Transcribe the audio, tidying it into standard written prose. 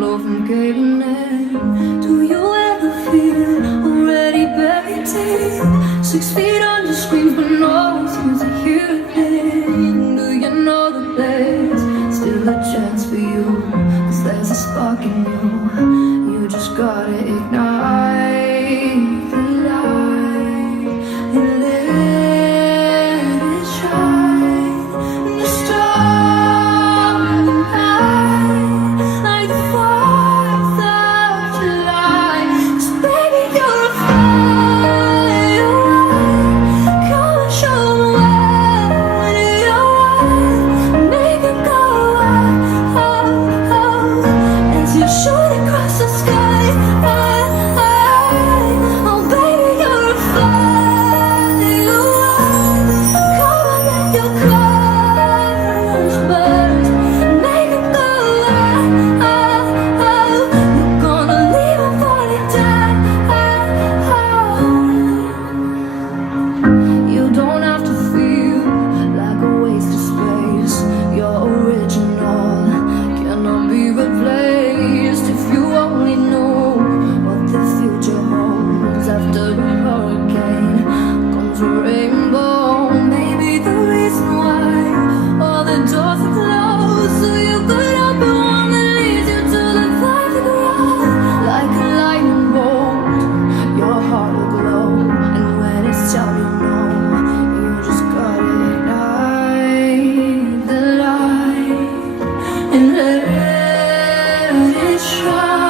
glow from caving in. Do you ever feel already buried deep? 6 feet under screams, but no one seems to hear a thing. Do you know that there's still a chance for you? 'Cause there's a spark in you. You just gotta ignite the light and let it shine. And the storm night, like the 4th of July. 'Cause baby, you're a firework. Come and show 'em what you're worth. Make it go oh, oh, as you shoot across the sky. Oh, baby, you're a firework. Come on, let your colors burst. Make it go oh, oh. You're gonna leave 'em for they die. You don't have to feel like a waste of space. You're original, cannot be replaced. If you only knew what the future holds. After a hurricane comes a rainbow. Maybe the reason why all the doors are closed, so you could open one that leads you to the perfect road. Like a lightning bolt, your heart will glow. And when it's time, you know you just gotta ignite the light and let it shine.